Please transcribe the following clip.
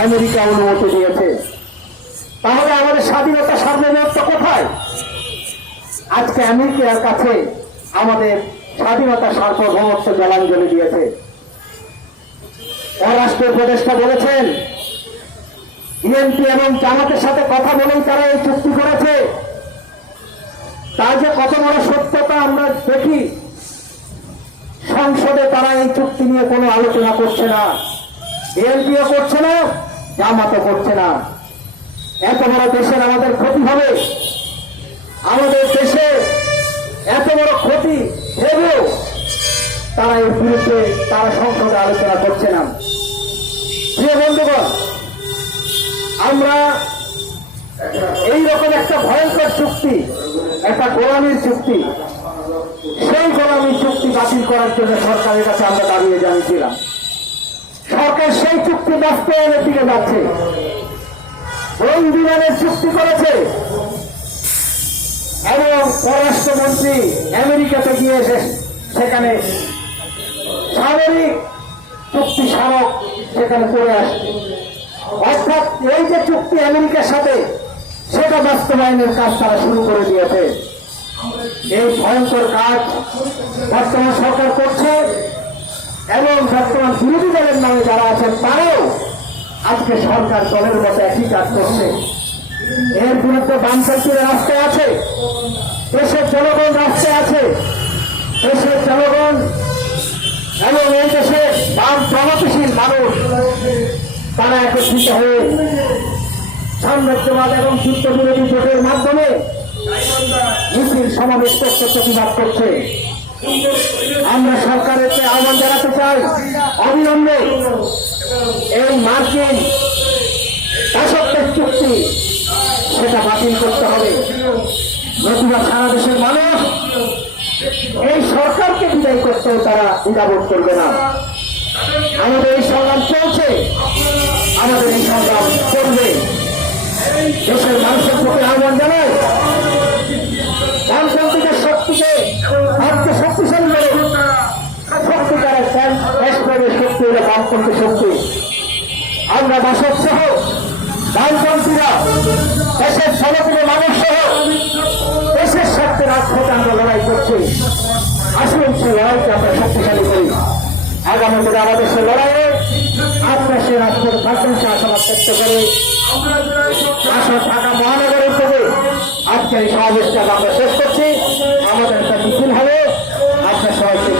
America অনুমতি দিয়েছে। তাহলে আমাদের স্বাধীনতা সার্বভৌমত্ব কোথায়? আজকে আমেরিকার কাছে আমাদের স্বাধীনতা সার্বভৌমত্ব জলাঞ্জলি দিয়েছে। পররাষ্ট্র উপদেষ্টা বলেছেন বিএনপি এবং জামাতের সাথে কথা বলেই তারা এই চুক্তি করেছে। তার যে কত বড় সত্যতা আমরা দেখি, সংসদে তারা এই চুক্তি নিয়ে কোনো আলোচনা করছে না, বিএনপিও করছে না, জামাতও করছে না। এত বড় দেশের আমাদের ক্ষতি হবে, আমাদের দেশে এত বড় ক্ষতি ভেবেও তারা এর বিরুদ্ধে তারা সংসদে আলোচনা করছে না। প্রিয় বন্ধুগণ, আমরা এইরকম একটা ভয়ঙ্কর চুক্তি, একটা গোলামীর চুক্তি, সেই গোলামীর চুক্তি বাতিল করার জন্য সরকারের কাছে আমরা দাঁড়িয়ে জানিয়েছিলাম। সরকার সেই চুক্তি বাস্তবায়নের দিকে যাচ্ছে। ওই বিমানের চুক্তি করেছে এবং পররাষ্ট্রমন্ত্রী আমেরিকাতে গিয়ে সেখানে সামরিক চুক্তি স্মারক সেখানে করে আসছে। অর্থাৎ এই যে চুক্তি আমেরিকার সাথে, সেটা বাস্তবায়নের কাজ তারা শুরু করে দিয়েছে। এই ভয়ঙ্কর কাজ বর্তমান সরকার করছে এবং বর্তমান বিরোধী দলের নামে যারা আছেন তারাও আজকে সরকার দলের মতো একই কাজ করছে। এর বিরুদ্ধে বামপন্থীরা রাস্তায় আছে, দেশের জনগণ রাস্তায় আছে। দেশের জনগণ এবং এই দেশে বাম প্রগতিশীল মানুষ তারা একত্রিত হয়ে সাম্রাজ্যবাদ এবং যুদ্ধবিরোধী জোটের মাধ্যমে মিছিল সমাবেশ করতে প্রতিবাদ করছে। আমরা সরকারের আহ্বান জানাতে চাই, অবিলম্বে এই মার্কিন দাসত্বের চুক্তি সেটা বাতিল করতে হবে। নতুবা সারা দেশের মানুষ এই সরকারকে বিদায় করতেও তারা দ্বিধাবোধ করবে না। আমাদের এই সংগ্রাম চলছে, আমাদের এই সংগ্রাম চলবে। দেশের মানুষের প্রতি আহ্বান জানাই, বামপন্থীদের শক্তিকে ভারতকে শক্তিশালী করে সত্যিকারের দেশপ্রেমের শক্তি হল বামপন্থী শক্তি। আমরা বাসক সহ বামপন্থীরা দেশের জনপ্রিয় মানুষ সহ দেশের স্বার্থে রাজপথে আমরা লড়াই করছি। আসুন সেই লড়াইকে আমরা শক্তিশালী করি। আগামী দিনে আমাদের সে লড়াইয়ে আপনার সে রাজপথে থাকবেন সে আশাবাদ ব্যক্ত করে আসা ঢাকা মহানগরের থেকে আজকে এই সমাবেশটা আমরা শেষ করছি। আমাদের একটা মিছিল হবে, আপনার সবাইকে